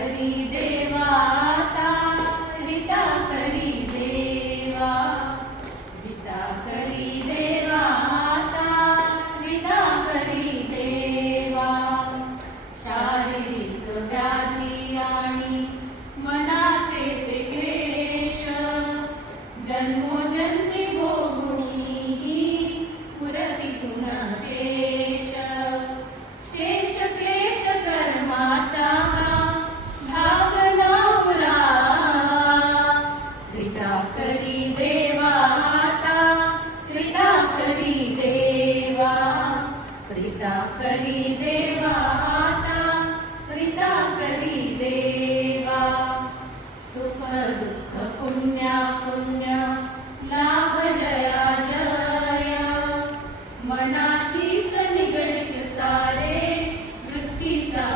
करी देवाता रीता करी देवा रीता करी देवाता रीता करी देवा शारीरिक व्याधी आणि मनाचे ते क्लेश जन्मोजन्मी भोगुनी पुरती पुन्हा शेष शेष क्लेश कर्माचा भाग लावला रीता करी देवाता रीता करी देवा रीता करी देवाता रीता करी देवा सुख दुःख पुण्य पुण्य लाभ जया जय मनाशीच निगडित सारे वृत्तीचा